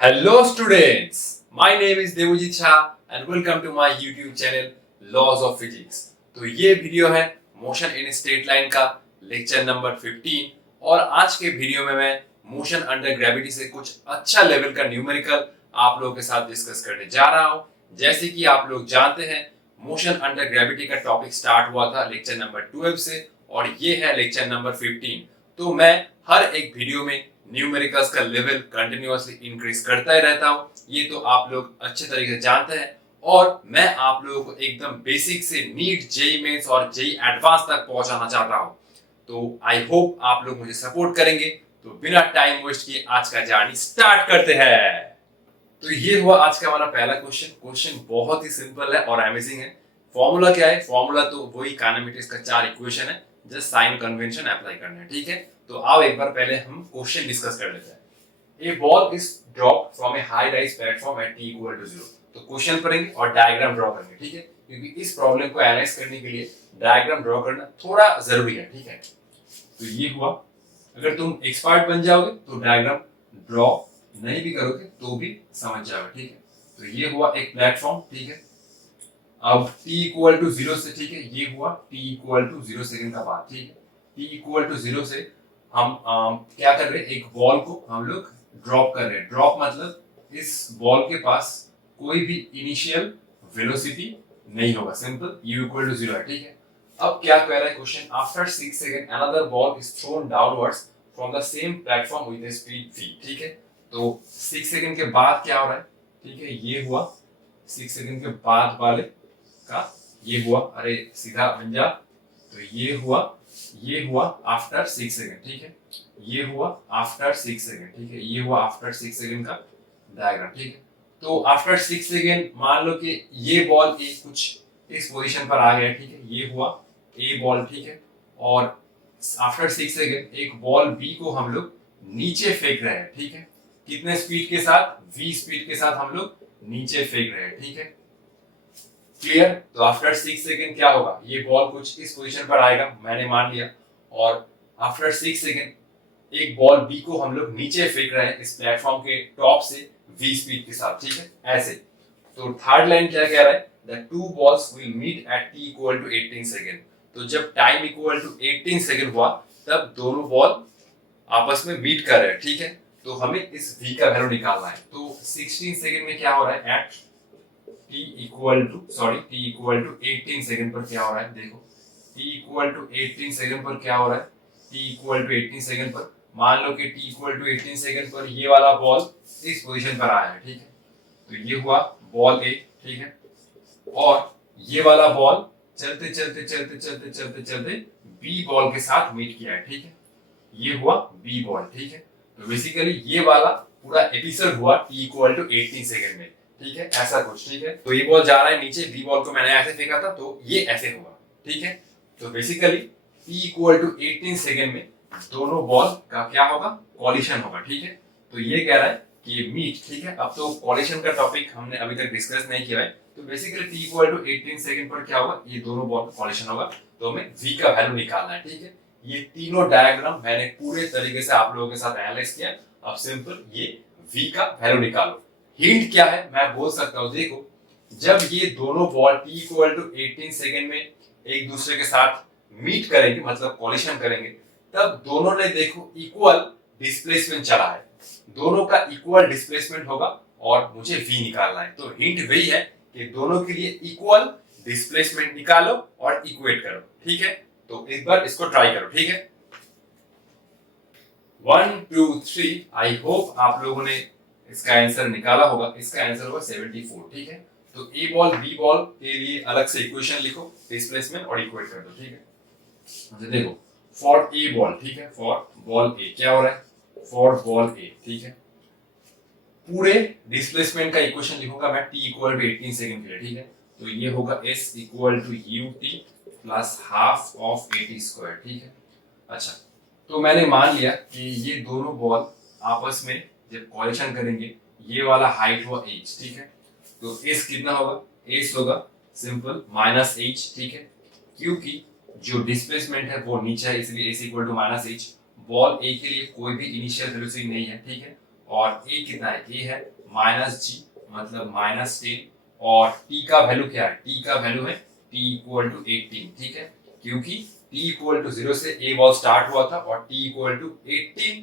Hello students, my name is Devojit Shah and welcome to my YouTube channel Laws of Physics। तो ये video है motion in straight line का lecture number 15 और आज के video में मैं मोशन अंडर ग्रेविटी से कुछ अच्छा लेवल का न्यूमेरिकल आप लोगों के साथ डिस्कस करने जा रहा हूँ। जैसे कि आप लोग जानते हैं मोशन अंडर ग्रेविटी का टॉपिक स्टार्ट हुआ था लेक्चर नंबर 12 से और ये है लेक्चर नंबर 15। तो मैं हर एक वीडियो में न्यूमेरिकल्स का लेवल कंटिन्यूअसली इंक्रीज करता ही रहता हूँ, ये तो आप लोग अच्छे तरीके से जानते हैं। और मैं आप लोगों को एकदम बेसिक से नीट जेई मेंस और जेई एडवांस तक पहुंचाना चाहता हूँ। तो आई होप आप लोग मुझे सपोर्ट करेंगे। तो बिना टाइम वेस्ट किए आज का जर्नी स्टार्ट करते हैं। तो ये हुआ आज का हमारा पहला क्वेश्चन बहुत ही सिंपल है और अमेजिंग है। फॉर्मूला क्या है? फॉर्मूला तो वही काइनेमेटिक्स का 4 इक्वेशन है, जस्ट साइन कन्वेंशन अप्लाई करना है, ठीक है। तो आओ एक बार पहले हम क्वेश्चन डिस्कस कर लेते हैं। A ball is dropped from a high rise platform at t equal to 0। तो क्वेश्चन पढ़ेंगे और डायग्राम ड्रॉ करेंगे, ठीक है, क्योंकि इस प्रॉब्लम को एनालाइज करने के लिए डायग्राम ड्रॉ करना थोड़ा जरूरी है, ठीक है। तो ये हुआ, अगर तुम एक्सपर्ट बन जाओगे तो डायग्राम ड्रॉ नहीं भी करोगे तो भी समझ जाओगे, ठीक है। तो ये हुआ एक प्लेटफॉर्म, ठीक है। अब t इक्वल टू 0 से, ठीक है, ये हुआ t इक्वल टू 0 सेकंड का बाद, ठीक है। t इक्वल टू 0 से हम क्या कर रहे हैं, एक बॉल को हम लोग ड्रॉप कर रहे हैं। ड्रॉप मतलब इस बॉल के पास कोई भी इनिशियल वेलोसिटी नहीं होगा, सिंपल u इक्वल टू 0 है, ठीक है। अब क्या कह रहा है question, after 6 second another ball is throne downwards from the same platform with speed v, ठीक है। तो 6 सेकंड के बाद क्या हो रहा है, ठीक है, ये हुआ 6 सेकंड के बाद वाले का ये हुआ, अरे सीधा बन जा। तो ये हुआ आफ्टर 6 सेकंड, ठीक है। ये हुआ आफ्टर 6 सेकंड, ठीक है। ये हुआ आफ्टर 6 सेकंड का डायग्राम, ठीक है। तो आफ्टर 6 सेकंड मान लो कि ये बॉल कुछ इस पोजीशन पर आ गया, ठीक है। ये हुआ ए बॉल, ठीक है। और आफ्टर 6 सेकंड एक बॉल बी को हम लोग नीचे फेंक रहे हैं, ठीक है। कितने स्पीड के साथ? v स्पीड के साथ हम लोग नीचे फेंक रहे हैं, ठीक है। क्लियर? तो आफ्टर 6 सेकंड क्या होगा, ये बॉल कुछ इस पोजीशन पर आएगा, मैंने मान लिया। और आफ्टर 6 सेकंड एक बॉल बी को हम लोग नीचे फेंक रहे हैं इस प्लेटफॉर्म के टॉप से v स्पीड के साथ, ठीक है, ऐसे। तो थर्ड लाइन क्या कह रहा है, the two balls will meet at t equal to 18 second. तो जब टाइम इक्वल टू 18 सेकंड हुआ तब दोनों बॉल आपस में मीट कर रहे हैं, ठीक है। तो हमें इस v का वैल्यू निकालना है। तो 16 सेकंड में क्या हो रहा है, at t equal to 18 second पर क्या हो रहा है, देखो t इक्वल टू 18 सेकंड पर क्या हो रहा है, t इक्वल टू 18 सेकंड पर मान लो कि t इक्वल टू 18 सेकंड पर ये वाला बॉल इस पोजीशन पर आया है, ठीक है। तो ये हुआ बॉल ए, ठीक है। और ये वाला बॉल चलते चलते चलते चलते चलते चलते बी बॉल के साथ मीट किया है, ठीक है। ये हुआ बी बॉल, ठीक है। तो बेसिकली ये वाला पूरा एपिसोड हुआ t इक्वल टू 18 सेकंड में, ठीक है, ऐसा कुछ, ठीक है। तो ये बॉल जा रहा है नीचे, बी बॉल को मैंने ऐसे फेंका था तो ये ऐसे होगा, ठीक है। तो basically t equal to 18 second में दोनों बॉल का क्या होगा, कॉलिशन होगा, ठीक है। तो ये कह रहा है कि मीट, ठीक है। अब तो कॉलिशन का टॉपिक हमने अभी तक डिस्कस नहीं किया है। तो basically t equal to 18 second पर क्या होगा, ये दोनों बॉल का कॉलिशन होगा। तो हमें v का वैल्यू निकालना है, ठीक है। ये तीनों डायग्राम मैंने पूरे तरीके से आप लोगों के साथ एनालाइज किया। अब सिंपल ये v का वैल्यू निकालो। हिंट क्या है मैं बोल सकता हूं, देखो जब ये दोनों ball t equal to 18 second में एक दूसरे के साथ मीट करेंगे, मतलब कॉलिशन करेंगे, तब दोनों ने देखो इक्वल डिस्प्लेसमेंट चला है, दोनों का इक्वल डिस्प्लेसमेंट होगा और मुझे v निकालना है। तो हिंट वही है कि दोनों के लिए इक्वल डिस्प्लेसमेंट निकालो और इक्वेट करो, ठीक है। तो एक बार इसको ट्राई करो, ठीक है। 1 2 3, आई होप आप लोगों ने इसका आंसर निकाला होगा। इसका आंसर होगा 74, ठीक है। तो ए बॉल बी बॉल के लिए अलग से इक्वेशन लिखो, डिस्प्लेसमेंट और इक्वेट कर दो, ठीक है। तो देखो फॉर ए बॉल, ठीक है, फॉर बॉल ए क्या हो रहा है, फॉर बॉल ए, ठीक है। पूरे डिस्प्लेसमेंट का इक्वेशन लिखूंगा मैं t इक्वल टू 18 सेकंड के लिए, ठीक है। तो ये होगा s equal to ut plus half of 80 square, ठीक है। अच्छा, तो मैंने मान लिया कि ये दोनों बॉल आपस में जब कॉलिशन करेंगे, ये वाला हाइट हुआ h, ठीक है। तो s कितना होगा, s होगा सिंपल माइनस h, ठीक है, क्योंकि जो डिस्प्लेसमेंट है वो नीचे है, इसलिए s equal to minus h। Ball A के लिए कोई भी इनिशियल वेलोसिटी नहीं है, ठीक है। और a कितना है, a है -g मतलब -10 और t का वैल्यू क्या है, t का वैल्यू है t इक्वल टू 18, ठीक है, क्योंकि t इक्वल टू 0 से a बॉल स्टार्ट हुआ था और t इक्वल टू 18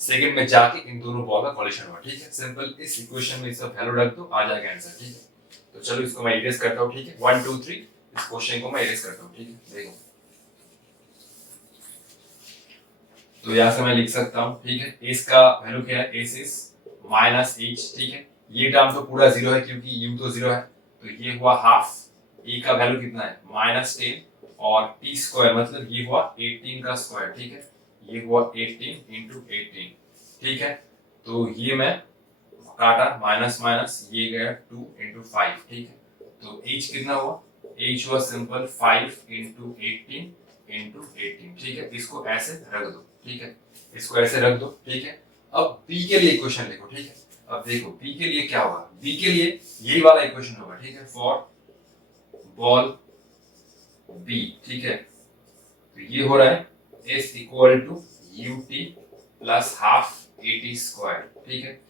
सेकंड में जाके इन दोनों बॉल का कॉलिशन हुआ, ठीक है। सिंपल इस इक्वेशन में इसका वैल्यू रख दो, आ जाएगा आंसर, ठीक है। तो चलो इसको मैं इरेज करता हूं, ठीक है, 1 2 3 इस क्वेश्चन को मैं इरेज करता हूं, ठीक है। देखो तो यहां से मैं लिख सकता हूं, ठीक है, s का वैल्यू क्या है, s इज -h, ठीक है। ये टर्म तो पूरा 0 है क्योंकि u तो 0 है, तो ये हुआ हाफ, a का वैल्यू कितना है -10 और t स्क्वायर मतलब ये हुआ 18 का स्क्वायर, ठीक है, ये हुआ 18 इंटू 18, ठीक है। तो ये मैं काटा माइनस माइनस, ये गया 2 इंटू 5, ठीक है। तो h कितना हुआ, h हुआ सिंपल 5 इंटू 18 इंटू 18, ठीक है। इसको ऐसे रख दो, ठीक है, इसको ऐसे रख दो, ठीक है। अब b के लिए इक्वेशन लिखो, ठीक है। अब देखो b के लिए क्या होगा, b के लिए यही वाला इक्वेशन होगा, ठीक है, फॉर बॉल b, ठीक है। तो ये हो रहा है s equal to ut plus half at square, ठीक है।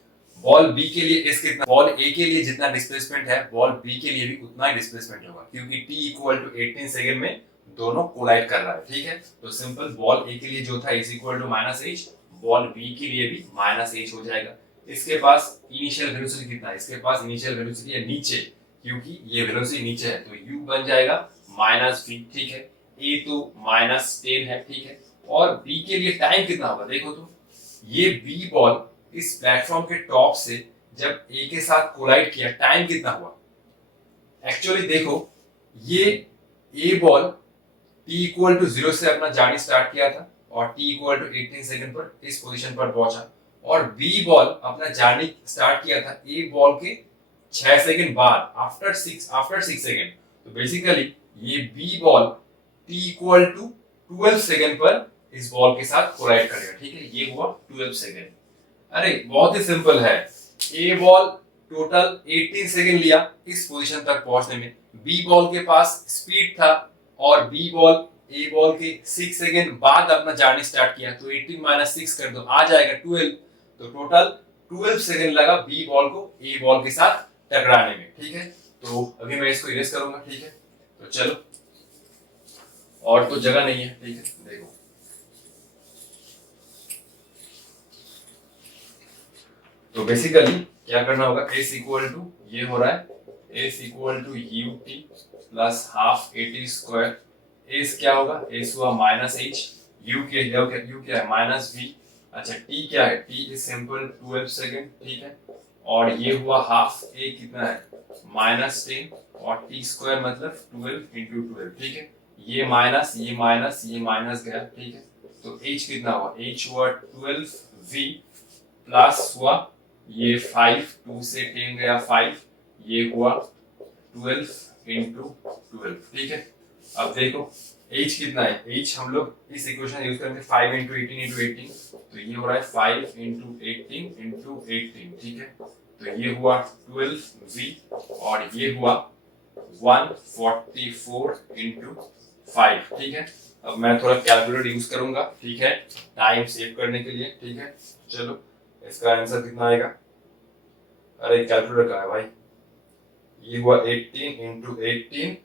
बॉल b के लिए s कितना, बॉल a के लिए जितना डिस्प्लेसमेंट है बॉल b के लिए भी उतना ही डिस्प्लेसमेंट होगा क्योंकि t इक्वल टू 18 सेकंड में दोनों कोलाइड कर रहा है, ठीक है। तो सिंपल बॉल a के लिए जो था s equal to -h, ball b के लिए भी -h हो जाएगा। इसके पास इनिशियल वेलोसिटी कितना है, इसके पास इनिशियल वेलोसिटी है नीचे, क्योंकि ये वेलोसिटी नीचे है तो u बन जाएगा -v, ठीक है। a तो -10 है, ठीक है। और b के लिए टाइम कितना होगा, देखो तो ये b बॉल इस प्लेटफॉर्म के टॉप से जब a के साथ कोलाइड किया, टाइम कितना हुआ, एक्चुअली देखो ये a ball t equal to 0 से अपना जर्नी स्टार्ट किया था और t इक्वल टू 18 सेकंड पर इस पोजीशन पर पहुंचा, और b बॉल अपना जर्नी स्टार्ट किया था a बॉल के 6 सेकंड बाद, आफ्टर 6 सेकंड। तो बेसिकली ये b ball t equal to 12 second पर इस बॉल के साथ कोलाइड करेगा, ठीक है, ये हुआ 12 सेकंड। अरे बहुत ही सिंपल है, ए बॉल टोटल 18 सेकंड लिया इस पोजीशन तक पहुंचने में, बी बॉल के पास स्पीड था और बी बॉल ए बॉल के 6 सेकंड बाद अपना जर्नी स्टार्ट किया, तो 18 - 6 कर दो, आ जाएगा 12। तो टोटल 12 सेकंड लगा बी बॉल को ए बॉल के साथ टकराने में, ठीक है। तो अभी मैं इसको इरेज करूंगा, ठीक है। तो चलो, और तो जगह नहीं है, ठीक है, देखो तो बेसिकली क्या करना होगा, s इक्वल टू ये हो रहा है s equal to ut plus half at square, s क्या होगा, s हुआ -h, u क्या है -v, अच्छा t क्या है, t इज सिंपल 12 सेकंड, ठीक है। और ये हुआ हाफ, a कितना है -10 और t स्क्वायर मतलब 12 इंटू 12, ठीक है। ये माइनस ये माइनस ये माइनस गया, ठीक है। तो h कितना हुआ, h हुआ 12v प्लस हुआ ये 5, 2 से 10 गया 5, ये हुआ 12 इंटू 12, ठीक है। अब देखो h कितना है, h हम लोग इस इक्वेशन यूज करेंगे 5 इंटू 18 इंटू 18, तो ये हो रहा है 5 इंटू 18 इंटू 18, ठीक है। तो ये हुआ 12v और ये हुआ 144 इंटू 5, ठीक है। अब मैं थोड़ा कैलकुलेटर यूज करूंगा, ठीक है, टाइम सेव करने के लिए, ठीक है। चलो इसका आंसर कितना आएगा, अरे कैलकुलेटर कहाँ है भाई, ये हुआ 18 इंटू 18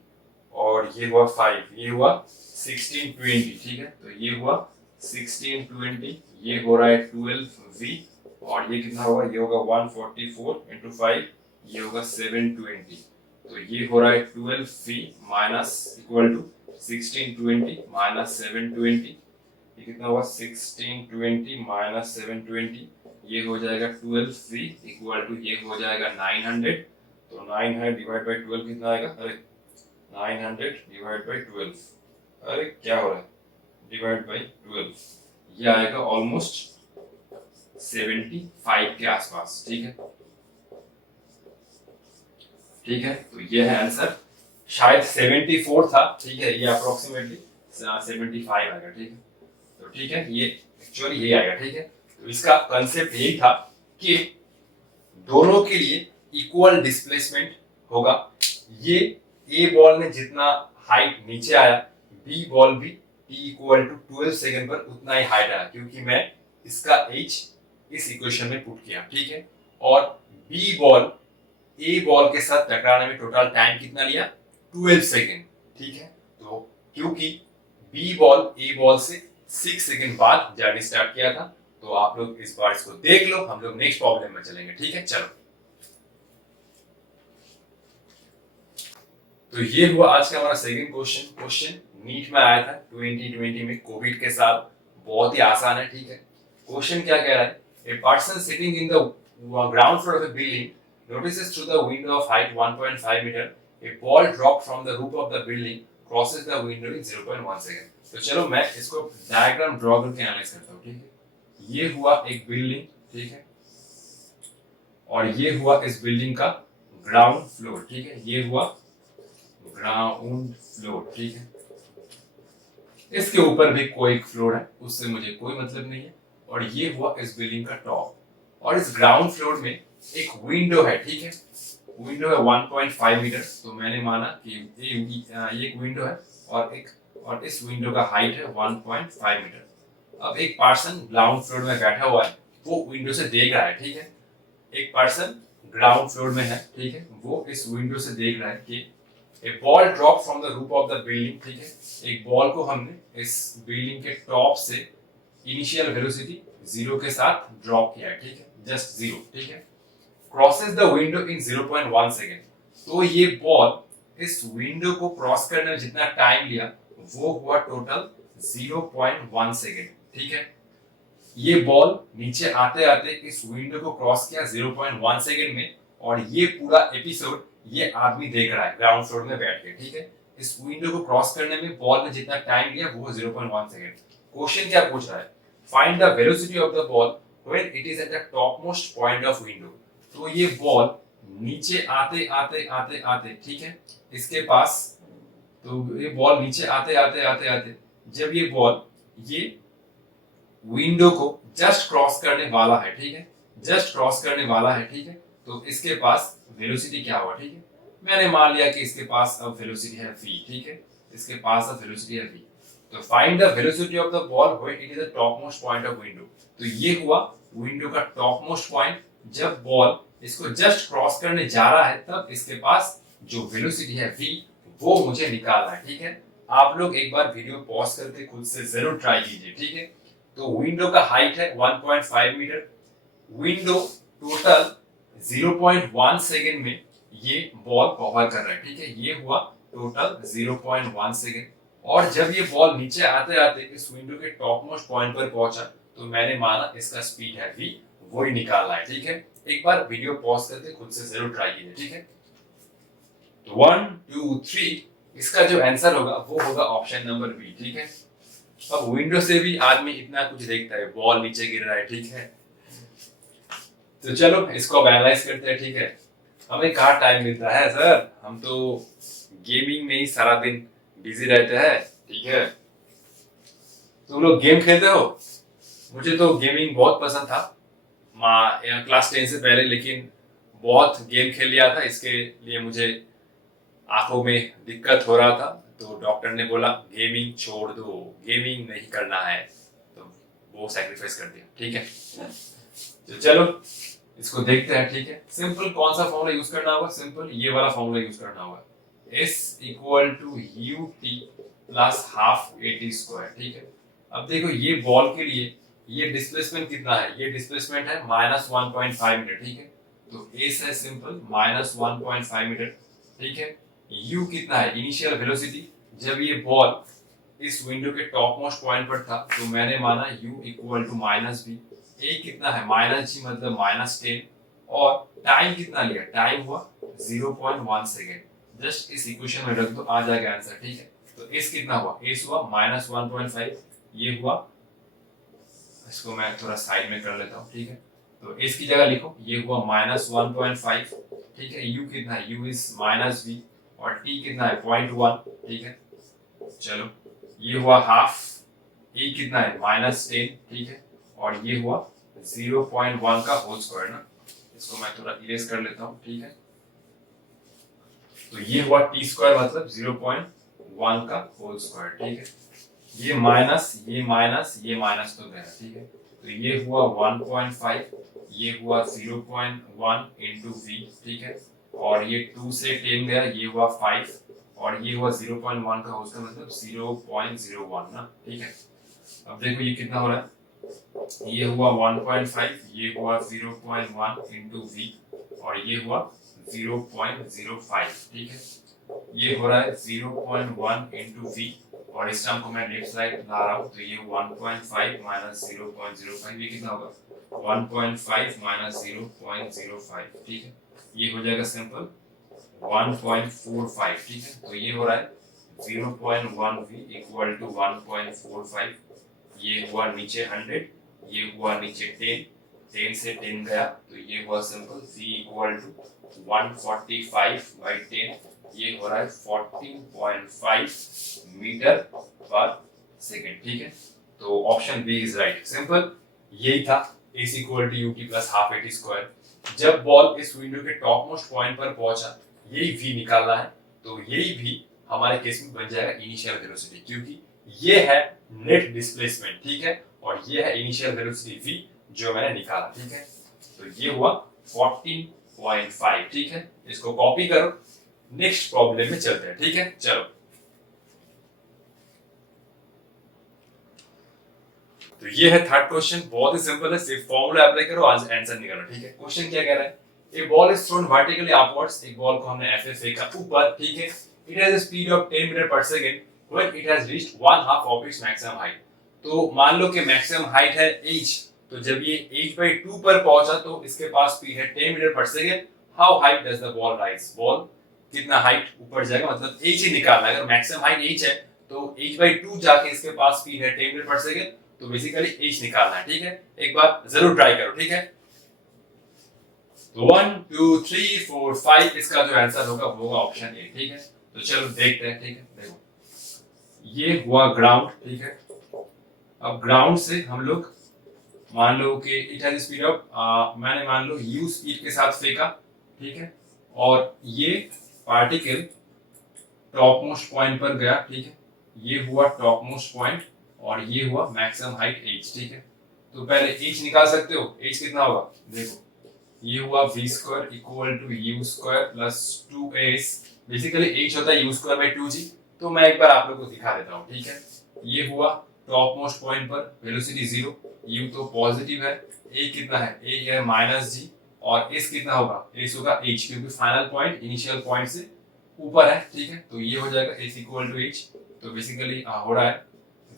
और ये हुआ 5, ये हुआ 1620, ठीक है। तो ये हुआ 1620, ये हो रहा है 12v और ये कितना होगा, ये होगा 144 इंटू 5, ये होगा 720, तो ये हो रहा है 12v minus equal to 1620 minus 720, ये कितना होगा 1620 माइनस 720, ये हो जाएगा 12v इक्वल टू ये हो जाएगा 900, तो 900 डिवाइड बाय 12 कितना आएगा, अरे 900 डिवाइड बाय 12, अरे क्या हो रहा है, डिवाइड बाय 12, ये आएगा ऑलमोस्ट 75 के आसपास, ठीक है, ठीक है। तो ये है आंसर, शायद 74 था, ठीक है, ये अप्रोक्सीमेटली 75 आएगा, ठीक है। तो ठीक है, ये एक्चुअली ये आएगा, ठीक है। तो इसका कंसेप्ट यही था कि दोनों के लिए इक्वल डिस्प्लेसमेंट होगा, ये ए बॉल ने जितना हाइट नीचे आया, बी बॉल भी t इक्वल टू 12 सेकंड पर उतना ही हाइट आया, क्योंकि मैं इसका h इस इक्वेशन में पुट किया, ठीक है। और बी बॉल ए बॉल के साथ टकराने में टोटल टाइम कितना लिया, 12 सेकेंड, ठीक है। तो क्योंकि बी बॉल ए बॉल से 6 सेकेंड बाद जर्नी स्टार्ट किया था, तो आप लोग इस बार इसको देख लो, हम लोग नेक्स्ट प्रॉब्लम में चलेंगे, ठीक है। चलो, तो ये हुआ आज का हमारा सेकंड क्वेश्चन नीट में आया था 2020 में, कोविड के साल, बहुत ही आसान है, ठीक है। क्वेश्चन क्या कह रहा है, a person sitting in the ground floor of a building notices through the window of height 1.5 meter a ball dropped from the roof of the building crosses the window in 0.1 second। तो चलो मैं इसको diagram draw करके analyse करता हूँ, ठीक है। ये हुआ एक बिल्डिंग, ठीक है, और ये हुआ इस बिल्डिंग का ग्राउंड फ्लोर, ठीक है। ये हुआ ग्राउंड फ्लोर, ठीक है। इसके ऊपर भी कोई फ्लोर है, उससे मुझे कोई मतलब नहीं है। और ये हुआ इस बिल्डिंग का टॉप, और इस ग्राउंड फ्लोर में एक विंडो है, ठीक है। विंडो है 1.5 मीटर, तो मैंने माना कि ये एक विंडो है और इस विंडो का हाइट है 1.5 मीटर। अब एक पर्सन ग्राउंड फ्लोर में बैठा हुआ है, वो विंडो से देख रहा है, ठीक है। एक पर्सन ग्राउंड फ्लोर में है, ठीक है, वो इस विंडो से देख रहा है कि a ball drop from the roof of the building, ठीक है। एक बॉल को हमने इस बिल्डिंग के टॉप से इनिशियल वेलोसिटी 0 के साथ ड्रॉप किया है, ठीक है, जस्ट 0, ठीक है। Crosses the window in 0.1 second. तो ये बॉल इस विंडो को क्रॉस करने में जितना टाइम लिया वो हुआ टोटल 0.1 सेकेंड, ठीक है। ये बॉल नीचे आते आते इस विंडो को क्रॉस किया 0.1 सेकेंड में, और ये पूरा एपिसोड ये आदमी देख रहा है ग्राउंड फ्लोर में बैठ के, ठीक है। इस विंडो को क्रॉस करने में बॉल ने जितना टाइम लिया वो 0.1 सेकेंड। क्वेश्चन क्या पूछ रहा है, find the velocity of the ball when it is at the top most point of window. तो ये बॉल नीचे आते आते आते आते, ठीक है, इसके पास, तो ये बॉल नीचे आते आते आते आते जब ये बॉल ये विंडो को जस्ट क्रॉस करने वाला है, ठीक है, जस्ट क्रॉस करने वाला है, ठीक है, तो इसके पास वेलोसिटी क्या हुआ, ठीक है। मैंने मान लिया कि इसके पास अब वेलोसिटी है v, ठीक है, इसके पास अब वेलोसिटी है v। तो find the velocity of the ball when it is the top most point of window. तो ये हुआ विंडो का टॉप मोस्ट पॉइंट, जब बॉल इसको जस्ट क्रॉस करने जा रहा है तब इसके पास जो वेलोसिटी है v वो मुझे निकालना है, ठीक है। आप लोग एक बार वीडियो पॉज करके खुद से जरूर ट्राई कीजिए, ठीक है। तो विंडो का हाइट है 1.5 मीटर, विंडो टोटल 0.1 सेकेंड में ये बॉल कवर कर रहा है, ठीक है। ये हुआ टोटल 0.1 सेकेंड, और जब ये बॉल नीचे आते आते इस विंडो के टॉप मोस्ट पॉइंट पर पहुंचा, तो मैंने माना इसका स्पीड है v, वो ही निकालना है, ठीक है। एक बार वीडियो पॉज करके खुद से जरूर ट्राई कीजिए, ठीक है। तो 1 2 3 इसका जो आंसर होगा वो होगा ऑप्शन नंबर बी, ठीक है। अब विंडो से भी आदमी इतना कुछ देखता है, बॉल नीचे गिर रहा है, ठीक है। तो चलो इसको एनालाइज करते हैं, ठीक है। हमें कहाँ टाइम मिलता है सर, हम तो गेमिंग में ही सारा दिन बिजी रहते हैं, ठीक है। तुम लोग गेम खेलते हो? मुझे तो गेमिंग बहुत पसंद था क्लास 10 से पहले, लेकिन बहुत गेम खेल लिया था, इसके लिए मुझे आंखों में दिक्कत हो रहा था, तो डॉक्टर ने बोला गेमिंग छोड़ दो, गेमिंग नहीं करना है, तो वो सैक्रिफाइस कर दिया, ठीक है। तो चलो इसको देखते हैं, ठीक है। सिंपल कौन सा फॉर्मूला यूज करना होगा, सिंपल ये वाला फॉर्मूला यूज करना होगा, S equal to ut plus half at square, ठीक है। अब देखो ये बॉल के लिए ये डिस्प्लेसमेंट कितना है, ये डिस्प्लेसमेंट है -1.5 मीटर, ठीक है। तो S है सिंपल -1.5 मीटर, ठीक है। U कितना है, इनिशियल वेलोसिटी, जब ये बॉल इस विंडो के टॉप मोस्ट पॉइंट पर था, तो मैंने माना U equal to -v। A कितना है, -g मतलब -10, और टाइम कितना लिया, टाइम हुआ 0.1 सेकेंड। जस्ट इस इक्वेशन में रख दो, आ जाएगा आंसर, ठीक है। तो S कितना हुआ, S हुआ -1.5, ये हुआ, इसको मैं थोड़ा साइड में कर लेता हूँ, ठीक है। तो S की जगह लिखो, ये हुआ -1.5, ठीक है। U कितना है, U इज -v, और T कितना है 0.1, ठीक है। चलो ये हुआ हाफ, A कितना है -10, ठीक है, और ये हुआ 0.1 का होल स्क्वायर ना, इसको मैं थोड़ा इरेज कर लेता हूँ, ठीक है। तो ये हुआ टी स्क्वायर मतलब 0.1 का होल स्क्वायर, ठीक है। ये माइनस तो गया, ठीक है। तो ये हुआ 1.5, ये हुआ 0.1 इंटू v, ठीक है, और ये 2 से 10 गया, ये हुआ 5, और ये हुआ 0.1 का उसका मतलब 0.01 ना, ठीक है। अब देखो ये कितना हो रहा है, ये हुआ 1.5, ये हुआ 0.1 इंटू v, और ये हुआ 0.05, ठीक है। ये हो रहा है 0.1 इंटू v, और इस टर्म को मैं लेफ्ट साइड ला रहा हूँ, तो ये 1.5 माइनस 0.05, ये कितना होगा 1.5 माइनस 0.05, ठीक है। ये हो जाएगा सिंपल 1.45, ठीक है। तो ये हो रहा है 0.1 v इक्वल टू 1.45, ये हुआ नीचे 100, ये हुआ नीचे 10, 10 से 10 गया, तो ये हुआ simple v equal to 145 by 10, ये हो रहा है 14.5 मीटर पर सेकेंड, ठीक है। तो option B is right, simple यही था, AC equal to ut plus half at square. जब बॉल इस विंडो के टॉप मोस्ट पॉइंट पर पहुंचा, यही v निकालना है, तो यही v हमारे केस में बन जाएगा इनिशियल वेलोसिटी, क्योंकि ये है नेट डिस्प्लेसमेंट, ठीक है, और ये है इनिशियल वेलोसिटी v जो मैंने निकाला, ठीक है। तो ये हुआ 14.5, ठीक है। इसको कॉपी करो, नेक्स्ट प्रॉब्लम में चलते हैं, ठीक है। चलो, तो ये है थर्ड क्वेश्चन, बहुत ही सिंपल है, सिर्फ फॉर्मूला अप्लाई करो, आंसर निकालो, ठीक है। क्वेश्चन क्या कह रहा है, a ball is thrown vertically upwards, एक बॉल को हमने ऐसे फेंका ऊपर, ठीक है। It has a speed of 10 meter per second when it has reached one half of its maximum height. तो मान लो कि मैक्सिमम हाइट है h, तो जब ये h/2 पर पहुंचा तो इसके पास स्पीड है 10 meter per second. How high does the ball rise, ball कितना हाइट ऊपर जाएगा, मतलब h ही निकालना है। अगर मैक्सिमम हाइट h है तो h/2 जाके इसके पास स्पीड है 10 मीटर पर सेकंड, तो बेसिकली h निकालना है, ठीक है। एक बार जरूर ट्राई करो, ठीक है। तो 1 2 3 4 5 इसका जो आंसर होगा वो होगा ऑप्शन ए, ठीक है। तो चलो देखते हैं, ठीक है। देखो ये हुआ ग्राउंड, ठीक है। अब ग्राउंड से हम लोग मान लो कि इट हैज स्पीड ऑफ मैंने मान लो u स्पीड के साथ फेंका, ठीक है, और ये पार्टिकल टॉप मोस्ट पॉइंट पर गया, ठीक है। ये हुआ टॉप मोस्ट पॉइंट और ये हुआ मैक्सिमम हाइट h, ठीक है। तो पहले h निकाल सकते हो, h कितना होगा, देखो ये हुआ v square equal to u square plus 2s, basically h होता है u स्क्वायर बाय 2g। तो मैं एक बार आप लोगों को दिखा देता हूँ, ठीक है। ये हुआ टॉप मोस्ट पॉइंट पर वेलोसिटी 0, u तो पॉजिटिव है, a कितना है, a है माइनस g, और s कितना होगा, s होगा h, क्योंकि फाइनल पॉइंट इनिशियल पॉइंट से ऊपर है, ठीक है। तो ये हो जाएगा s इक्वल टू h, तो बेसिकली हो रहा है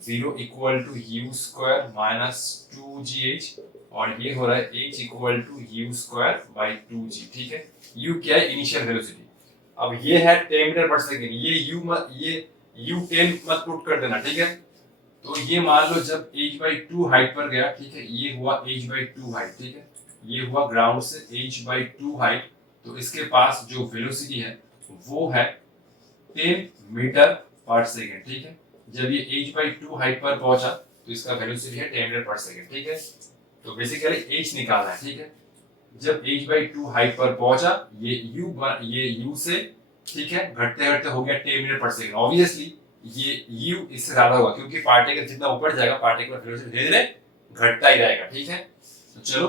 0 equal to u square minus 2gh, और ये हो रहा है h equal to u square by 2g, ठीक है। u क्या है, इनिशियल वेलोसिटी। अब ये है 10 मीटर पर सेकंड, ये u 10 मत पुट कर देना, ठीक है। तो ये मान लो जब h/2 हाइट पर गया, ठीक है, ये हुआ h/2 हाइट, ठीक है, ये हुआ ग्राउंड से h/2 हाइट, तो इसके पास जो वेलोसिटी है वो है 10 मीटर पर सेकंड, ठीक है। जब ये h/2 हाइट पर पहुंचा तो इसका वेलोसिटी है 10 मीटर पर सेकंड, ठीक है। तो बेसिकली h निकालना है, ठीक है। जब h/2 हाइट पर पहुंचा, ये u से, ठीक है, घटते घटते हो गया 10 मीटर पर सेकंड। ऑब्वियसली ये u इससे ज्यादा होगा, क्योंकि पार्टिकल जितना ऊपर जाएगा पार्टिकल का वेलोसिटी धीरे धीरे घटता ही रहेगा, ठीक है। तो चलो,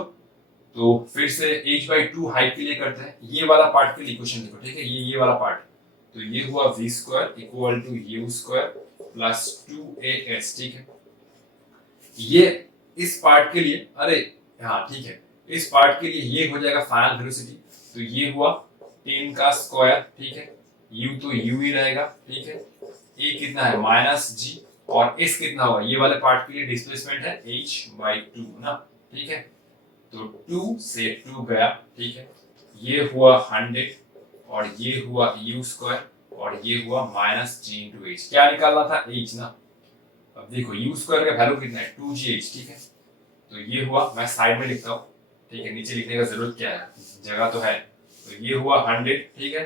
तो फिर से h/2 हाइट के लिए करते हैं, ये वाला पार्ट के लिए इक्वेशन लिखो, ठीक है, ये वाला पार्ट। तो ये हुआ v square equal to u square plus 2as, ठीक है। ये इस पार्ट के लिए, अरे हाँ ठीक है, इस पार्ट के लिए ये हो जाएगा फाइनल वेलोसिटी। तो ये हुआ 10 का स्क्वायर, ठीक है, u तो u ही रहेगा, ठीक है। a कितना है माइनस g, और s कितना होगा, ये वाले पार्ट के लिए डिस्प्लेसमेंट है h/2 ना, ठीक है। तो 2 से 2 गया, ठीक है, ये हुआ 100, और ये हुआ u स्क्वायर, और ये हुआ माइनस g इंटू h। क्या निकालना था, h ना। अब देखो u स्क्वायर का वैल्यू कितना है 2gh, ठीक है। तो ये हुआ, मैं साइड में लिखता हूँ, ठीक है, नीचे लिखने का जरूरत क्या है, जगह तो है। तो ये हुआ 100, ठीक है।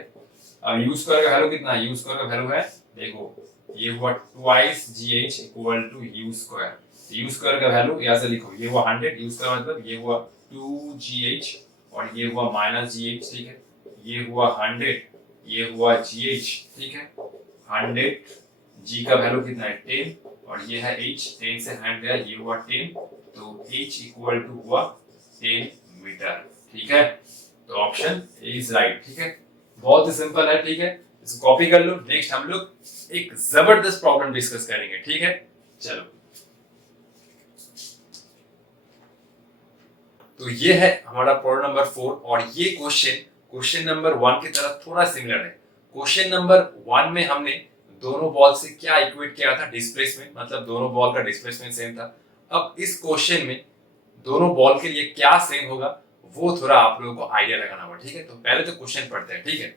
अब u स्क्वायर का वैल्यू कितना है, u स्क्वायर का वैल्यू है, देखो ये हुआ twice gh equal to u square. u square का वैल्यू यहाँ से लिखो, ये हुआ 100, u स्क्वायर मतलब ये हुआ 2gh, और ये हुआ माइनस gh, ठीक है। ये हुआ 100, ये हुआ gh, ठीक है। 100 g का वैल्यू कितना है 10, और ये है h, 10 से 100 गया, ये हुआ 10, तो h इक्वल टू हुआ 10 मीटर। ठीक है, तो ऑप्शन ए इज राइट। ठीक है, बहुत ही सिंपल है। ठीक है, इसको कॉपी कर लो। नेक्स्ट हम लोग एक जबरदस्त प्रॉब्लम डिस्कस करेंगे। ठीक है, चलो। तो ये है हमारा प्रॉब्लम नंबर 4 और ये क्वेश्चन नंबर 1 की तरह थोड़ा सिमिलर है। क्वेश्चन नंबर 1 में हमने दोनों बॉल से क्या इक्वेट किया था, डिस्प्लेसमेंट, मतलब दोनों बॉल का डिस्प्लेसमेंट सेम था। अब इस क्वेश्चन में दोनों बॉल के लिए क्या सेम होगा वो थोड़ा आप लोगों को आइडिया लगाना होगा। ठीक है, तो पहले तो क्वेश्चन पढ़ते हैं। ठीक है,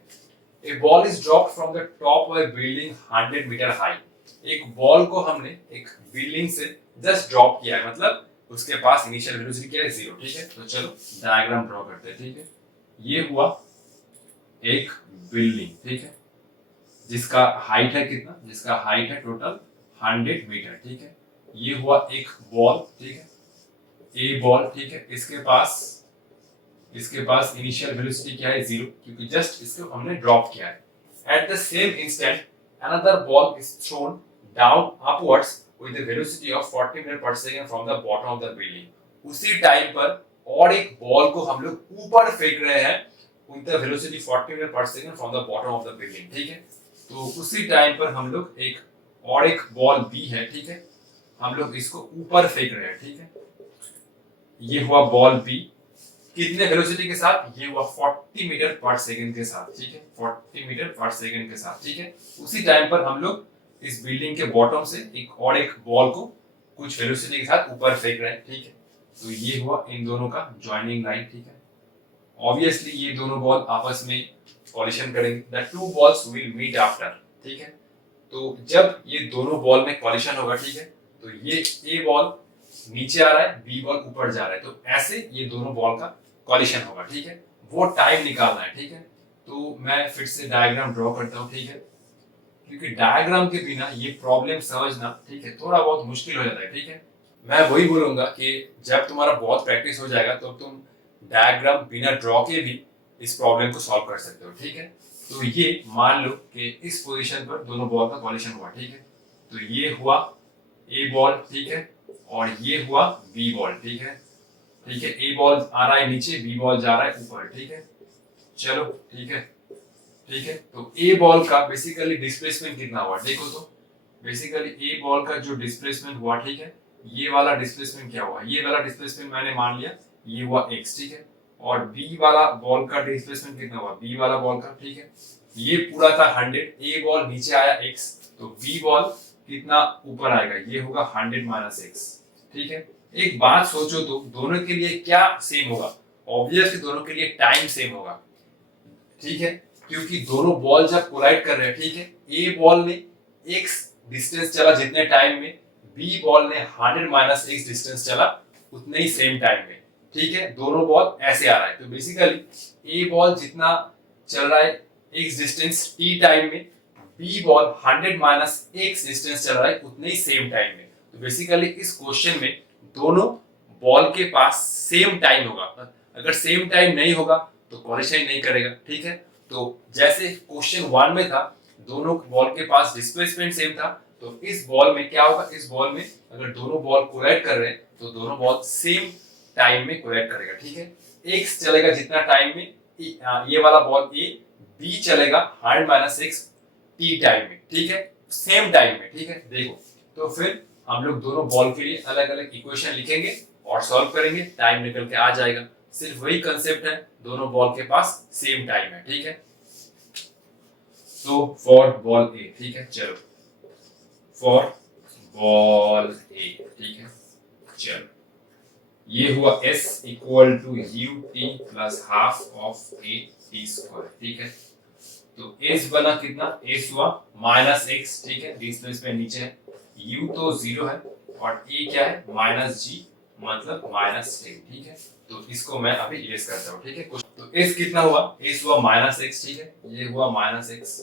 a ball is dropped from the top of a building 100 meter high. एक बॉल को हमने एक बिल्डिंग से जस्ट ड्रॉप किया है, मतलब उसके पास इनिशियल वेलोसिटी क्या है, 0। ठीक है, तो चलो डायग्राम ड्रॉ करते हैं। ठीक है, ये हुआ एक बिल्डिंग, ठीक है, जिसका हाइट है कितना, जिसका हाइट है टोटल 100 मीटर। ठीक है, ये हुआ एक बॉल, ठीक है, ए बॉल। ठीक है, इसके पास इनिशियल वेलोसिटी क्या है, 0, क्योंकि जस्ट इसको हमने ड्रॉप किया है। At the same instant another ball is thrown down upwards with the velocity of 40 meter per second from the bottom of the building. उसी टाइम पर और एक बॉल को हम लोग ऊपर फेंक रहे हैं with the velocity 40 meter per second from the bottom of the building. ठीक है, तो उसी टाइम पर हम लोग एक बॉल बी है, ठीक है, हम लोग इसको ऊपर फेंक रहे हैं। ठीक है, ये हुआ बॉल बी, कितने वेलोसिटी के साथ, ये हुआ 40 मीटर पर सेकंड के साथ। ठीक है, 40 मीटर पर सेकंड के साथ। ठीक है, उसी टाइम पर हम लोग इस बिल्डिंग के बॉटम से एक बॉल को कुछ वेलोसिटी के साथ ऊपर फेंक रहे हैं। ठीक है, तो ये हुआ इन दोनों का जॉइनिंग लाइन। ठीक है, ऑब्वियसली ये दोनों बॉल आपस में कॉलिशन करेंगे। The two balls will meet after. ठीक है, तो जब ये दोनों बॉल में कॉलिशन होगा, ठीक है, तो ये ए बॉल नीचे आ रहा है, बी बॉल ऊपर जा रहा है, तो ऐसे ये दोनों बॉल का कॉलिशन होगा। ठीक है, वो टाइम निकालना है। ठीक है, तो मैं फिर से डायग्राम ड्रॉ करता हूँ। ठीक है, क्योंकि डायग्राम के बिना ये प्रॉब्लम समझना, ठीक है, थोड़ा बहुत मुश्किल हो जाता है। ठीक है, मैं वही बोलूंगा कि जब तुम्हारा बहुत प्रैक्टिस हो जाएगा तो तुम डायग्राम बिना ड्रॉ के भी इस प्रॉब्लम को सॉल्व कर सकते हो। ठीक है, तो ये मान लो कि इस पोजीशन पर दोनों बॉल का कॉलिशन हुआ। ठीक है, तो ये हुआ ए बॉल, ठीक है, और ये हुआ बी बॉल। ठीक है, ठीक है, ए बॉल आ रहा है नीचे, बी बॉल जा रहा है ऊपर। ठीक है, चलो, ठीक है, ठीक है, तो ए बॉल का बेसिकली डिस्प्लेसमेंट कितना हुआ देखो तो। बेसिकली ए बॉल का जो डिस्प्लेसमेंट हुआ, ठीक है, ये वाला डिस्प्लेसमेंट क्या हुआ, ये वाला डिस्प्लेसमेंट मैंने मान लिया ये हुआ x। ठीक है, और बी वाला बॉल का डिस्प्लेसमेंट कितना हुआ, बी वाला बॉल का, ठीक है, ये पूरा था 100, ए बॉल नीचे आया x, तो बी बॉल कितना ऊपर आएगा, ये होगा 100 माइनस x। ठीक है, एक बात सोचो तो दोनों के लिए क्या सेम होगा, ऑब्वियसली दोनों के लिए टाइम सेम होगा। ठीक है, क्योंकि दोनों बॉल जब कोलाइड कर रहे हैं, ठीक है, ए बॉल ने x डिस्टेंस चला जितने टाइम में, बी बॉल ने 100 माइनस x डिस्टेंस चला उतने ही सेम टाइम में। ठीक है, दोनों बॉल ऐसे आ रहा है, तो बेसिकली ए बॉल जितना चल रहा है x डिस्टेंस t टाइम में, B ball 100 minus x distance चल रहा है उतने ही सेम टाइम में। तो बेसिकली इस क्वेश्चन में दोनों बॉल के पास सेम टाइम होगा। अगर सेम टाइम नहीं होगा तो कॉलिशन नहीं करेगा। ठीक है, तो जैसे क्वेश्चन 1 में था दोनों बॉल के पास डिस्प्लेसमेंट सेम था, तो इस बॉल में क्या होगा, इस बॉल में अगर दोनों बॉल कोलाइड कर रहे हैं तो दोनों बॉल सेम टाइम में कोलाइड करेगा। ठीक है, x चलेगा जितना टाइम में, ये वाला बॉल ए, बी चलेगा 100 माइनस x टी टाइम में। ठीक है, सेम टाइम में। ठीक है, देखो तो फिर हम लोग दोनों बॉल के लिए अलग अलग इक्वेशन लिखेंगे और सॉल्व करेंगे, टाइम निकल के आ जाएगा। सिर्फ वही कंसेप्ट है, दोनों बॉल के पास सेम टाइम है। ठीक है, तो फॉर बॉल ए, ठीक है, चलो फॉर बॉल ए, ठीक है, चलो ये हुआ s equal to u t plus half of a t square. ठीक है, तो s बना कितना, s हुआ माइनस x। ठीक है, डिस्प्लेसमेंट नीचे है, u तो 0 है और a क्या है माइनस g, मतलब माइनस 10। ठीक है, तो इसको मैं अभी इरेज करता हूँ। ठीक है, तो s कितना हुआ, s हुआ माइनस x। ठीक है, ये हुआ माइनस x,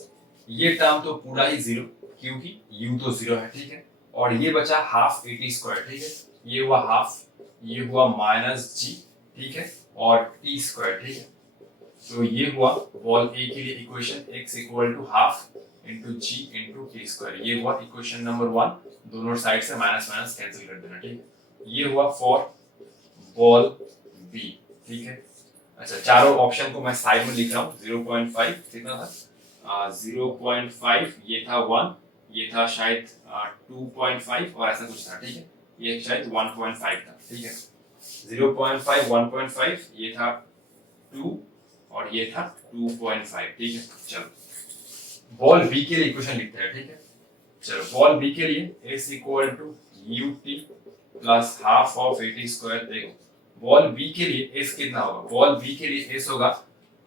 ये टर्म तो पूरा ही 0 क्योंकि u तो 0 है। ठीक है, और ये बचा हाफ ए टी स्क्वायर। ठीक है, ये हुआ हाफ, ये हुआ माइनस जी, ठीक है, और टी स्क्वायर। ठीक है, तो ये हुआ बॉल ए के लिए equation, x equal to half into g into t square. ये हुआ इक्वेशन नंबर 1, दोनों साइड से माइनस माइनस कैंसिल कर देना। ठीक है, ये हुआ फॉर बॉल बी, ठीक है। अच्छा, चारों ऑप्शन को मैं साइड में लिख रहा हूँ। 0.5 कितना था, 0.5, ये था 1, ये था शायद 2.5 और ऐसा कुछ था, ठीक है। ये शायद 1.5 था, ठीक है। 0.5, 1.5, ये था 2 और ये था 2.5, ठीक है। चलो बॉल बी के लिए इक्वेशन लिखते हैं, ठीक है। चलो बॉल बी के लिए S equal to ut plus half of 80 square. देखो बॉल बी के लिए S कितना होगा, बॉल बी के लिए S होगा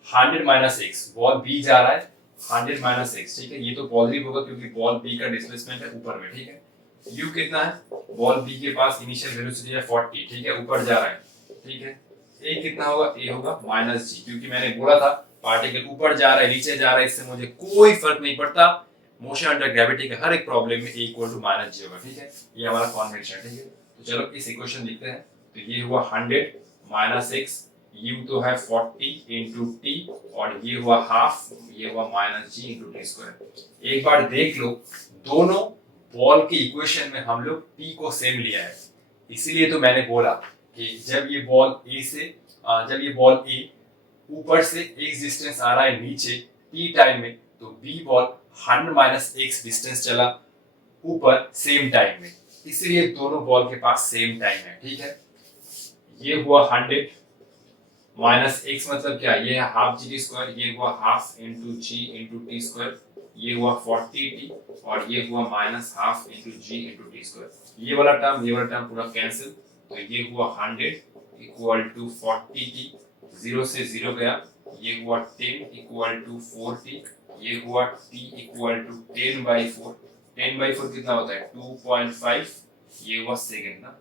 100 माइनस एक्स। बॉल बी जा रहा है 100 माइनस एक्स, ठीक है। ये तो पॉजिटिव होगा क्योंकि बॉल बी का डिस्प्लेसमेंट है ऊपर में, ठीक है। u कितना है, बॉल बी के पास इनिशियल वेलोसिटी है 40, ठीक है, ऊपर जा रहा है, ठीक है। a कितना होगा, a होगा माइनस g, क्योंकि मैंने बोला था पार्टिकल ऊपर जा रहा है नीचे जा रहा है, इससे मुझे कोई फर्क नहीं पड़ता। मोशन अंडर ग्रेविटी के हर एक प्रॉब्लम में a इक्वल टू माइनस जी होगा, ठीक है। ये हमारा कॉन्वेंशन, ठीक है। तो चलो इस इक्वेशन लिखते हैं। तो ये हुआ 100 माइनस एक्स, u तो है 40 इंटू टी, और ये हुआ हाफ, ये हुआ माइनस जी इंटू टी स्क्वायर। एक बार देख लो, दोनों बॉल के इक्वेशन में हम लोग t को सेम लिया है, इसीलिए तो मैंने बोला कि जब ये बॉल a ऊपर से x डिस्टेंस आ रहा है नीचे t टाइम में, तो b ball 100 minus x distance चला ऊपर सेम टाइम में, इसलिए दोनों बॉल के पास सेम टाइम है, ठीक है। ये हुआ 100 माइनस x मतलब क्या, ये है हाफ जी टी स्क्वायर, ये हुआ half into g into t square, ये हुआ 40t और ये हुआ minus half into g into t square. ये वाला टर्म पूरा कैंसिल, तो ये हुआ 100 इक्वल टू 40t, 0 से 0 गया, ये हुआ 10 इक्वल टू 4t, ये हुआ t इक्वल टू 10/4। 10/4 कितना होता है, 2.5, ये हुआ सेकंड ना,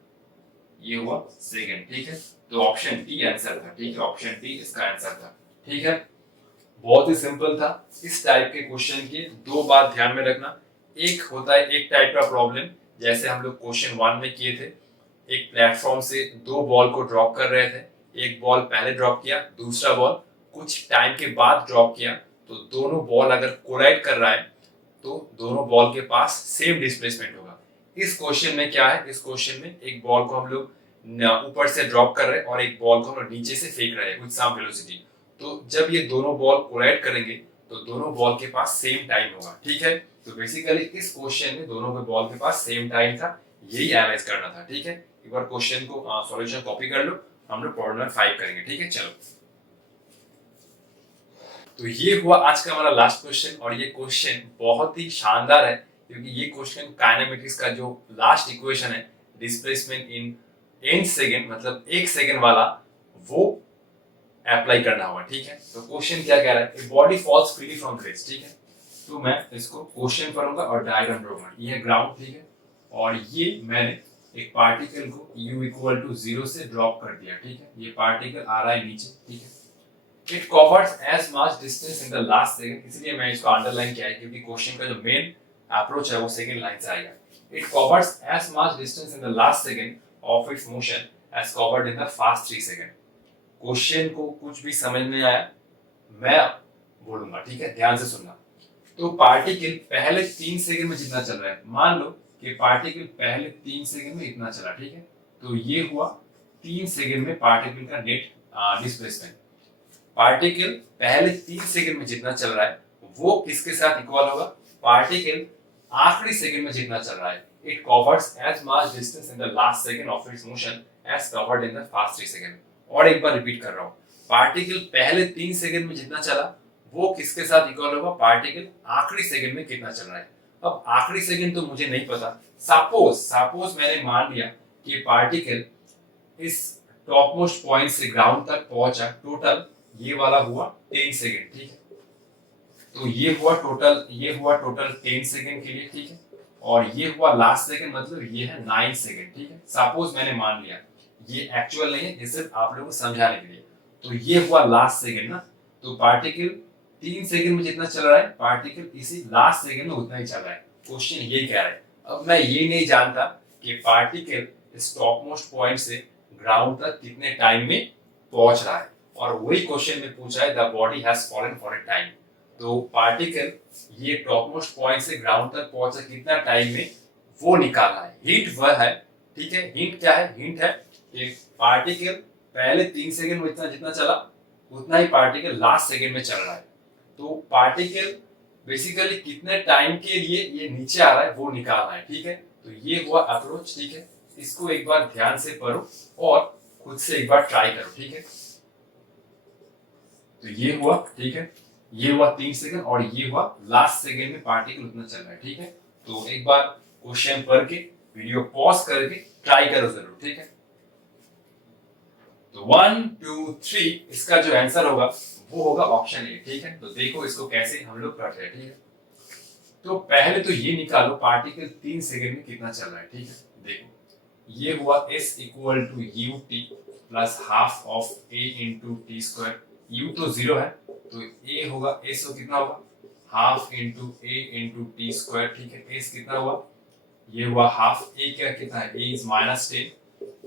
ये हुआ सेकंड, ठीक है। तो ऑप्शन डी आंसर था, ठीक है, ऑप्शन डी इसका आंसर था, ठीक है। बहुत ही सिंपल था। इस टाइप के क्वेश्चन के दो बात ध्यान में रखना। एक होता है एक टाइप का प्रॉब्लम, जैसे हम लोग क्वेश्चन 1 में किए थे, एक प्लेटफॉर्म से दो बॉल को ड्रॉप कर रहे थे, एक बॉल पहले ड्रॉप किया, दूसरा बॉल कुछ टाइम के बाद ड्रॉप किया, तो दोनों बॉल अगर कोलाइड कर रहा है तो दोनों बॉल के पास सेम डिस्प्लेसमेंट होगा। इस क्वेश्चन में क्या है, इस क्वेश्चन में एक बॉल को हम लोग ऊपर से ड्रॉप कर रहे हैं और एक बॉल को हम लोग नीचे से फेंक रहे हैं विद सम वेलोसिटी। तो जब ये दोनों बॉल कोलाइड करेंगे तो दोनों बॉल के पास सेम टाइम होगा, ठीक है। तो बेसिकली इस क्वेश्चन में दोनों के बॉल के पास सेम टाइम था, यही एनालाइज करना था, ठीक है। एक बार क्वेश्चन को सॉल्यूशन कॉपी कर लो, हम लोग प्रॉब्लम 5 करेंगे, ठीक है। चलो, तो ये हुआ आज का हमारा लास्ट क्वेश्चन, और ये क्वेश्चन बहुत ही शानदार है क्योंकि ये क्वेश्चन काइनेमेटिक्स का जो लास्ट इक्वेशन है, डिस्प्लेसमेंट इन n सेकेंड मतलब 1 सेकेंड वाला, वो अप्लाई करना होगा, ठीक है। तो क्वेश्चन क्या कह रहा है, body falls freely from grace, ठीक है। तो मैं इसको क्वेश्चन पढ़ूंगा और डायग्राम ड्रॉ, ये है ग्राउंड, ठीक है, और ये मैंने एक पार्टिकल को u इक्वल टू 0 से ड्रॉप कर दिया, ठीक है। ये पार्टिकल आ रहा है नीचे, ठीक है। It covers as much distance in the last second, इसलिए मैं इसको अंडरलाइन किया है क्योंकि क्वेश्चन का जो मेन अप्रोच है वो सेकंड लाइन से आएगा। It covers as much distance in the last second of its motion as covered in the first 3 second। Question को कुछ भी समझ में आया मैं बोलूंगा, ठीक है, ध्यान से सुनना। तो पार्टिकल पहले 3 सेकंड में जितना चल रहा है, मान लो कि पार्टिकल पहले 3 सेकंड में इतना चला, ठीक है। तो ये हुआ 3 सेकंड में पार्टिकल का नेट डिस्प्लेसमेंट। पार्टिकल पहले 3 सेकंड में जितना चल रहा है वो किसके साथ इक्वल होगा, पार्टिकल आखिरी सेकंड में जितना चल रहा है। It covers as much distance in the last second of its motion as covered in the first 3 second. और एक बार रिपीट कर रहा हूं, पार्टिकल पहले 3 सेकंड में जितना चला वो किसके साथ इक्वल होगा, पार्टिकल आखिरी सेकंड में कितना चल रहा है। अब आखिरी सेकंड तो मुझे नहीं पता, सपोज मैंने मान लिया कि पार्टिकल इस टॉप मोस्ट पॉइंट से ग्राउंड तक पहुंचा, टोटल ये वाला हुआ 10 सेकंड, ठीक है। तो ये हुआ टोटल 10 सेकंड के लिए, ठीक है। और ये हुआ लास्ट सेकंड मतलब ये है 9 सेकंड, ठीक है। सपोज मैंने मान लिया, ये एक्चुअल नहीं है, ये सिर्फ आप लोगों को समझाने के लिए। तो ये हुआ लास्ट सेकंड ना, तो पार्टिकल 3 सेकंड में जितना चल रहा है, पार्टिकल इसी लास्ट सेकंड में उतना ही चल रहा है। क्वेश्चन ये कह रहा है। अब मैं ये नहीं जानता कि पार्टिकल इस टॉप मोस्ट पॉइंट से ग्राउंड तक कितने टाइम में पहुंच रहा है, और वही क्वेश्चन में पूछा है the body has fallen for a time. तो पार्टिकल ये टॉप मोस्ट पॉइंट से ग्राउंड तक पहुंचा कितना टाइम में, वो निकालना है। हिंट वह है, ठीक है। हिंट क्या है? हिंट है कि पार्टिकल पहले 3 सेकंड में इतना जितना चला उतना ही पार्टिकल लास्ट सेकंड में चल रहा है। तो पार्टिकल बेसिकली कितने टाइम के लिए ये नीचे आ रहा है वो निकालना है, ठीक है। तो ये हुआ अप्रोच, ठीक है। इसको एक बार ध्यान से पढ़ो और खुद से एक बार ट्राई करो, ठीक है। तो ये हुआ, ठीक है, ये हुआ 3 सेकंड और ये हुआ लास्ट सेकंड में पार्टिकल उतना चल रहा है, ठीक है। तो एक बार क्वेश्चन पढ़ के वीडियो पॉज करके ट्राई करो जरूर, ठीक है। तो 1 2 3 इसका जो आंसर होगा वो होगा ऑप्शन ए, ठीक है। तो देखो इसको कैसे हम लोग करते हैं, ठीक है। तो पहले तो ये निकालो पार्टिकल 3 सेकंड में कितना चल रहा है, ठीक है। देखो ये हुआ s equal to u t plus half of a into t square. u तो 0 है तो a होगा s तो कितना होगा half into a into t square, ठीक है। s कितना हुआ? ये हुआ हाफ। a क्या कितना है? a इज -10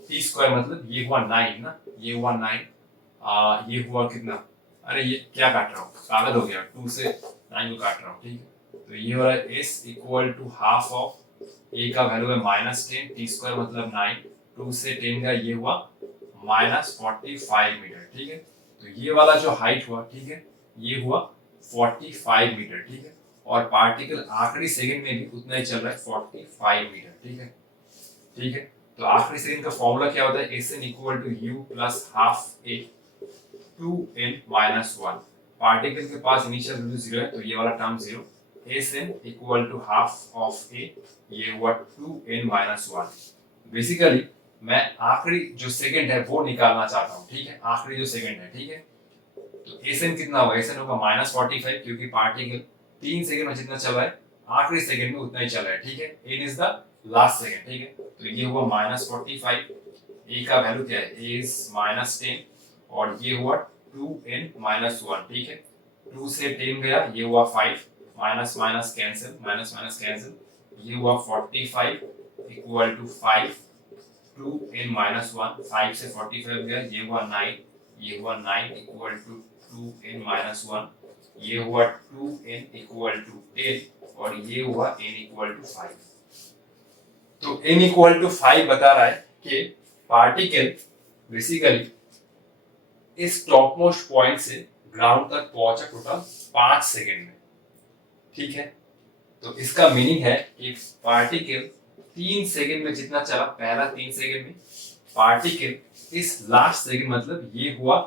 टी स्क्वायर मतलब ये हुआ 9 ना, ये हुआ 9। ये हुआ कितना? अरे ये क्या काट रहा हूँ, पागल हो गया, 2 से 9 को काट रहा हूँ, ठीक है। तो ये हो रहा है s equal to half of a का वैल्यू है -10 टी स्क्वायर मतलब 9, 2 से 10 का ये हुआ -45 मीटर, ठीक है। तो ये वाला जो हाइट हुआ, ठीक है, ये हुआ 45 मीटर, ठीक है। और पार्टिकल आखिरी सेकंड में भी उतना ही चल रहा है 45 मीटर, ठीक है, ठीक है। तो आखिरी सेकंड का फॉर्मूला क्या होता है? Sn equal to u plus half a 2n minus 1। Particle के पास इनिशियल वैल्यू 0 है तो ये वाला term 0। Sn equal to half of a, ये हुआ 2n माइनस 1। बेसिकली मैं आखिरी जो सेकंड है वो निकालना चाहता हूँ, ठीक है, आखिरी जो सेकंड है, ठीक है। तो Sn कितना होगा? Sn होगा -45 क्योंकि पार्टिकल 3 सेकंड में जितना चल रहा है आखिरी सेकंड में उतना ही चल रहा है, ठीक है। n is the last second, ठीक है। तो ये हुआ -45, a का वैल्यू क्या है? a इज -10 और ये हुआ 2n माइनस 1, ठीक है। 2 से 10 गया, ये हुआ 5, minus minus cancel, minus minus cancel, ये हुआ 45 इक्वल टू 5 2n माइनस 1, 5 से 45 गया, ये हुआ 9, ये हुआ 9 इक्वल टू 2n माइनस 1, ये हुआ 2n इक्वल टू 10 और ये हुआ n इक्वल टू 5। तो n इक्वल टू 5 बता रहा है कि पार्टिकल बेसिकली इस टॉप मोस्ट पॉइंट से ग्राउंड तक पहुंचा टोटल 5 सेकंड में, ठीक है। तो इसका मीनिंग है कि पार्टिकल 3 सेकंड में जितना चला पहला 3 सेकंड में, पार्टिकल इस लास्ट सेकंड मतलब ये हुआ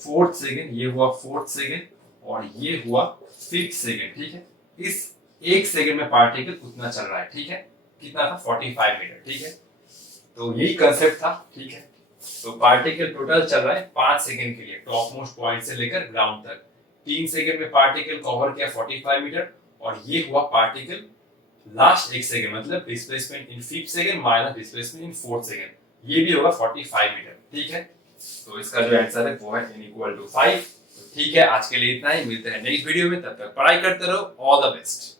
4th सेकंड, ये हुआ 4th सेकंड और ये हुआ 5th सेकंड, ठीक है। इस 1 सेकंड में पार्टिकल उतना चल रहा है, ठीक है। कितना था? 45 मीटर, ठीक है। तो यही कंसेप्ट था, ठीक है। तो पार्टिकल टोटल चल रहा है 5 सेकंड के लिए टॉप मोस्ट पॉइंट से लेकर ग्राउंड तक। 3 सेकंड में पार्टिकल कवर किया 45 मीटर और ये हुआ पार्टिकल लास्ट 1 सेकंड मतलब displacement in 5th second minus displacement in 4th second, ये भी होगा 45 मीटर, ठीक है। तो इसका जो आंसर है वो है n इक्वल टू 5। तो ठीक है, आज के लिए इतना ही, मिलते हैं नेक्स्ट वीडियो में, तब तक पढ़ाई करते रहो। All the best.